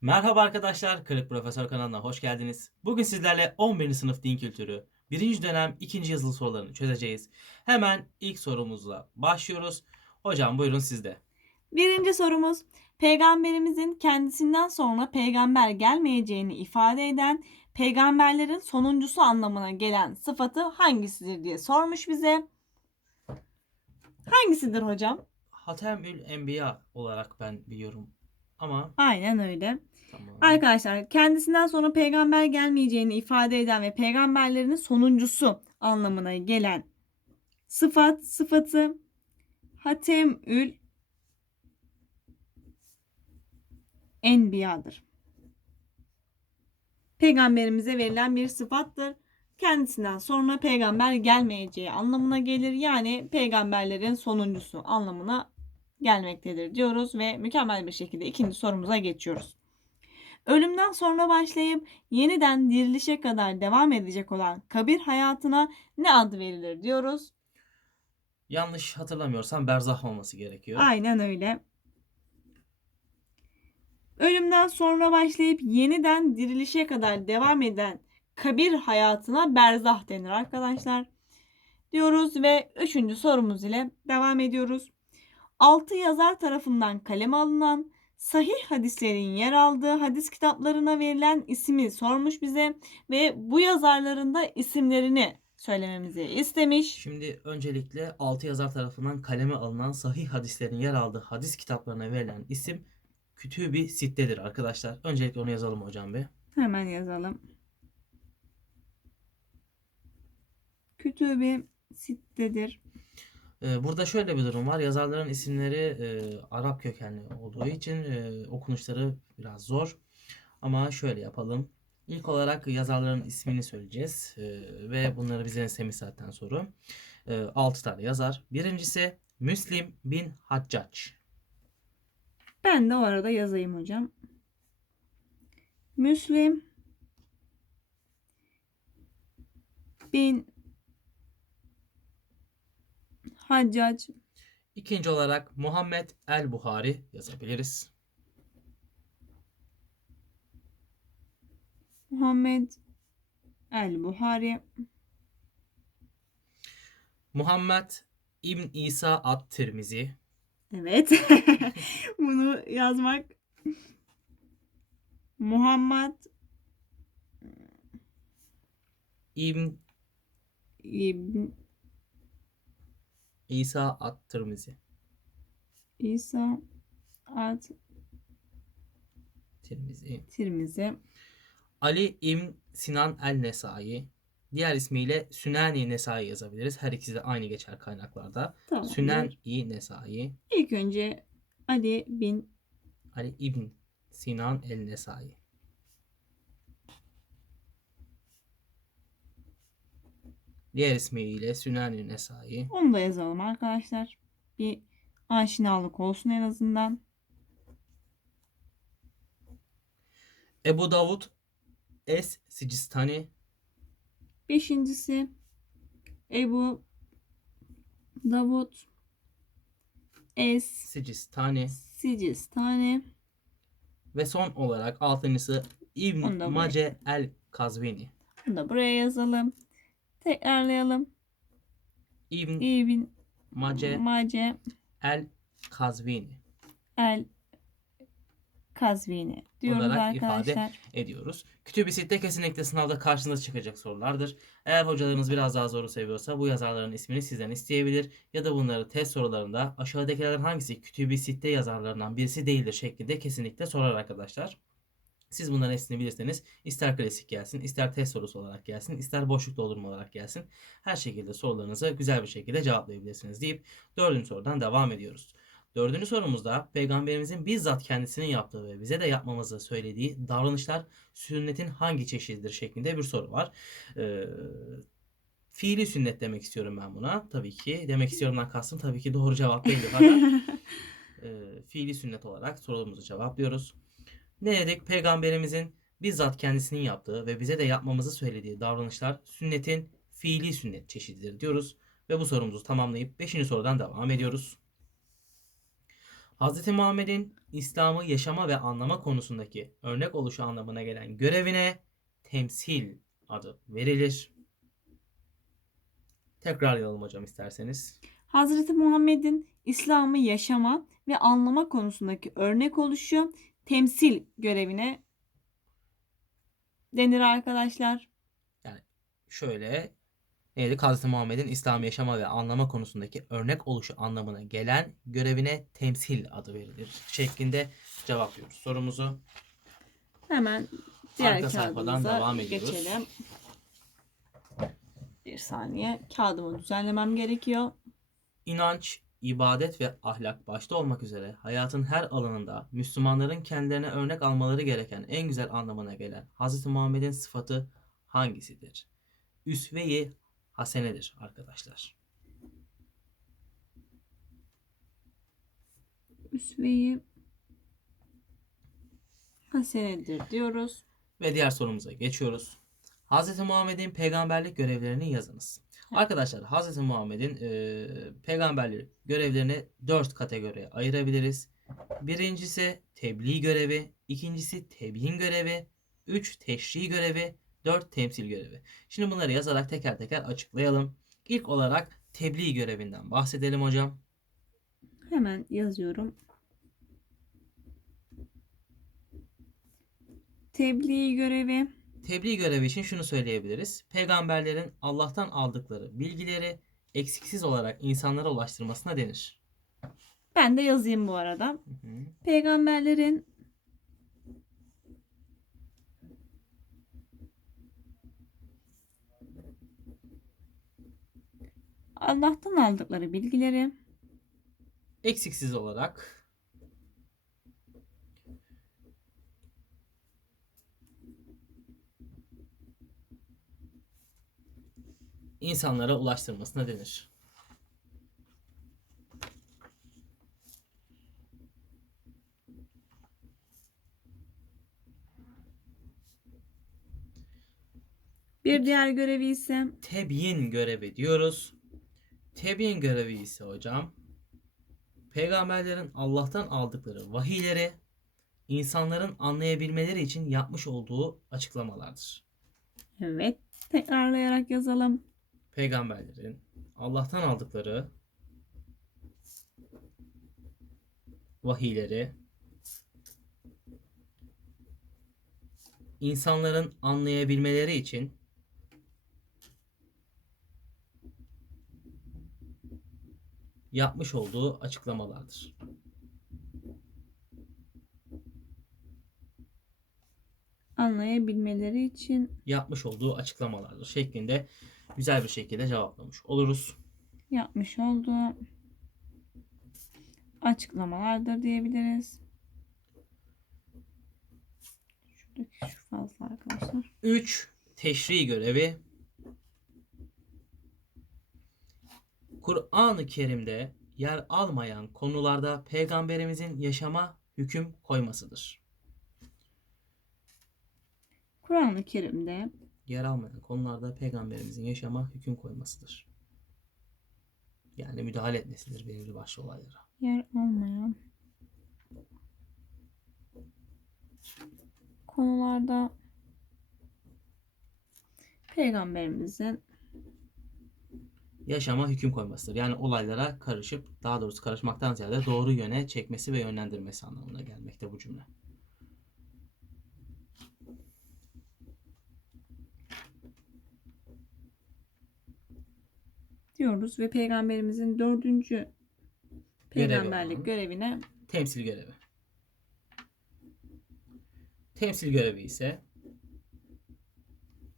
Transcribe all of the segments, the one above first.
Merhaba arkadaşlar, Kırık Profesör kanalına hoş geldiniz. Bugün sizlerle 11. sınıf din kültürü 1. dönem 2. yazılı sorularını çözeceğiz. Hemen ilk sorumuzla başlıyoruz. Hocam buyurun sizde. Birinci sorumuz. Peygamberimizin kendisinden sonra peygamber gelmeyeceğini ifade eden peygamberlerin sonuncusu anlamına gelen sıfatı hangisidir diye sormuş bize. Hangisidir hocam? Hatemül Enbiya olarak ben biliyorum. Ama Aynen öyle. tamam. Arkadaşlar kendisinden sonra peygamber gelmeyeceğini ifade eden ve peygamberlerin sonuncusu anlamına gelen sıfat sıfatı Hatemül Enbiya'dır. Peygamberimize verilen bir sıfattır. Kendisinden sonra peygamber gelmeyeceği anlamına gelir. Yani peygamberlerin sonuncusu anlamına gelmektedir diyoruz ve mükemmel bir şekilde ikinci sorumuza geçiyoruz. Ölümden sonra başlayıp yeniden dirilişe kadar devam edecek olan kabir hayatına ne adı verilir diyoruz. Yanlış hatırlamıyorsam berzah olması gerekiyor. Aynen öyle. Ölümden sonra başlayıp yeniden dirilişe kadar devam eden kabir hayatına berzah denir arkadaşlar. Diyoruz ve üçüncü sorumuz ile devam ediyoruz. Altı yazar tarafından kaleme alınan sahih hadislerin yer aldığı hadis kitaplarına verilen ismi sormuş bize ve bu yazarların da isimlerini söylememizi istemiş. Şimdi öncelikle altı yazar tarafından kaleme alınan sahih hadislerin yer aldığı hadis kitaplarına verilen isim Kütüb-i Sitte'dir arkadaşlar. Öncelikle onu yazalım hocam bir. Hemen yazalım. Kütübi sittedir. Ee, Burada şöyle bir durum var. Yazarların isimleri e, Arap kökenli olduğu için e, okunuşları biraz zor. Ama şöyle yapalım. İlk olarak yazarların ismini söyleyeceğiz. E, ve bunları bize istemiş zaten soru. E, 6 tane yazar. Birincisi Müslim bin Haccac. Ben de o arada yazayım hocam. Müslim bin Haccac İkinci olarak Muhammed el Buhari yazabiliriz. Muhammed el Buhari Muhammed İbn İsa at-Tirmizi. Evet. Bunu yazmak Muhammed İbn İbn İsa at-Tirmizi. İsa at Tirmizi. Tirmizi. Ali İbn Sinan el-Nesai. Diğer ismiyle Sünani Nesai yazabiliriz. Her ikisi de aynı geçer kaynaklarda. Tamam. Sünen-i Nesai. İlk önce Ali bin Ali İbn Sinan el-Nesai. Diğer ismiyle Sünani Nesai. onu da yazalım arkadaşlar. Bir aşinalık olsun en azından. Ebu Davud Es Sicistani. Beşincisi Ebu Davud Es Sicistani. Sicistani. Ve son olarak altıncısı İbn Mace el Kazvini. Bunu da buraya yazalım. Tekrarlayalım. İbn İbn Mace Mace el Kazvini el Kazvini diyoruz olarak ifade arkadaşlar. ediyoruz. Kütüb-i Sitte kesinlikle sınavda karşınıza çıkacak sorulardır. Eğer hocalarınız biraz daha zoru seviyorsa bu yazarların ismini sizden isteyebilir ya da bunları test sorularında aşağıdakilerden hangisi Kütüb-i Sitte yazarlarından birisi değildir şeklinde kesinlikle sorar arkadaşlar. Siz bunların hepsini bilirseniz ister klasik gelsin, ister test sorusu olarak gelsin, ister boşluk doldurma olarak gelsin. Her şekilde sorularınızı güzel bir şekilde cevaplayabilirsiniz deyip dördüncü sorudan devam ediyoruz. Dördüncü sorumuzda peygamberimizin bizzat kendisinin yaptığı ve bize de yapmamızı söylediği davranışlar sünnetin hangi çeşididir şeklinde bir soru var. Ee, fiili sünnet demek istiyorum ben buna. Tabii ki demek istiyorumdan kastım tabii ki doğru cevap değil fakat e, fiili sünnet olarak sorumuzu cevaplıyoruz. Ne dedik? Peygamberimizin bizzat kendisinin yaptığı ve bize de yapmamızı söylediği davranışlar sünnetin fiili sünnet çeşididir diyoruz. Ve bu sorumuzu tamamlayıp 5. sorudan devam ediyoruz. Hz. Muhammed'in İslam'ı yaşama ve anlama konusundaki örnek oluşu anlamına gelen görevine temsil adı verilir. Tekrarlayalım hocam isterseniz. Hazreti Muhammed'in İslam'ı yaşama ve anlama konusundaki örnek oluşu temsil görevine denir arkadaşlar. Şöyle neydi? Hz. Muhammed'in İslam'ı yaşama ve anlama konusundaki örnek oluşu anlamına gelen görevine temsil adı verilir. Şeklinde cevaplıyoruz sorumuzu. Hemen diğer Arka sayfadan devam ediyoruz. geçelim. Bir saniye. Kağıdımı düzenlemem gerekiyor. İnanç, ibadet ve ahlak başta olmak üzere hayatın her alanında Müslümanların kendilerine örnek almaları gereken en güzel anlamına gelen Hz. Muhammed'in sıfatı hangisidir? Üsve-i hasenedir arkadaşlar. Üsve-i hasenedir diyoruz. Ve diğer sorumuza geçiyoruz. Hz. Muhammed'in peygamberlik görevlerini yazınız. Arkadaşlar Hz. Muhammed'in e, peygamberlik görevlerini dört kategoriye ayırabiliriz. Birincisi tebliğ görevi, ikincisi tebyin görevi, üç teşri görevi, dört temsil görevi. Şimdi bunları yazarak teker teker açıklayalım. İlk olarak tebliğ görevinden bahsedelim hocam. Hemen yazıyorum. Tebliğ görevi Tebliğ görevi için şunu söyleyebiliriz. Peygamberlerin Allah'tan aldıkları bilgileri eksiksiz olarak insanlara ulaştırmasına denir. ben de yazayım bu arada. Hı hı. Peygamberlerin Allah'tan aldıkları bilgileri Eksiksiz olarak insanlara ulaştırmasına denir. bir diğer görevi ise Tebyin görevi diyoruz. Tebyin görevi ise hocam peygamberlerin Allah'tan aldıkları vahiyleri insanların anlayabilmeleri için yapmış olduğu açıklamalardır. evet tekrarlayarak yazalım. Peygamberlerin Allah'tan aldıkları vahiyleri insanların anlayabilmeleri için yapmış olduğu açıklamalardır. Anlayabilmeleri için Yapmış olduğu açıklamalardır şeklinde güzel bir şekilde cevaplamış oluruz. yapmış olduğu açıklamalardır diyebiliriz. Şuradaki şu fazla arkadaşlar. 3. Teşri görevi. Kur'an-ı Kerim'de yer almayan konularda peygamberimizin yaşama hüküm koymasıdır. Kur'an-ı Kerim'de Yer almayan konularda peygamberimizin yaşama hüküm koymasıdır. Yani müdahale etmesidir belirli başlı olaylara. yer almayan konularda peygamberimizin Yaşama hüküm koymasıdır. Yani olaylara karışıp daha doğrusu karışmaktan ziyade doğru yöne çekmesi ve yönlendirmesi anlamına gelmekte bu cümle. Diyoruz ve peygamberimizin dördüncü peygamberlik olan- görevine Temsil görevi. Temsil görevi ise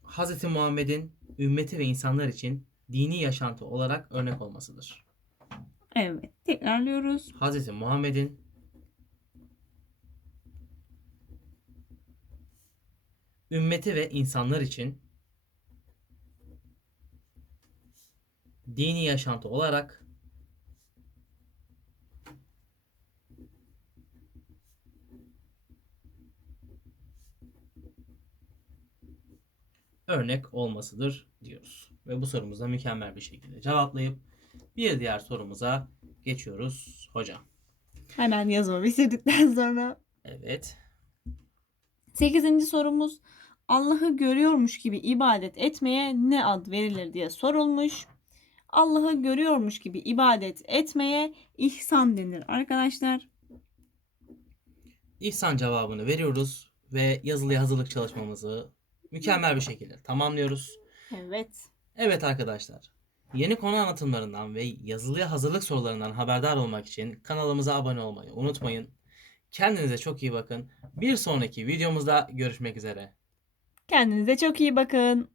Hz. Muhammed'in ümmeti ve insanlar için dini yaşantı olarak örnek olmasıdır. evet tekrarlıyoruz. Hz. Muhammed'in ümmeti ve insanlar için dini yaşantı olarak örnek olmasıdır diyoruz. Ve bu sorumuza mükemmel bir şekilde cevaplayıp bir diğer sorumuza geçiyoruz hocam. Hemen yazımı bitirdikten sonra. Evet. Sekizinci sorumuz Allah'ı görüyormuş gibi ibadet etmeye ne ad verilir diye sorulmuş. Allah'ı görüyormuş gibi ibadet etmeye ihsan denir arkadaşlar. İhsan cevabını veriyoruz ve yazılıya hazırlık çalışmamızı mükemmel bir şekilde tamamlıyoruz. Evet. Evet arkadaşlar. Yeni konu anlatımlarından ve yazılıya hazırlık sorularından haberdar olmak için kanalımıza abone olmayı unutmayın. Kendinize çok iyi bakın. Bir sonraki videomuzda görüşmek üzere. Kendinize çok iyi bakın.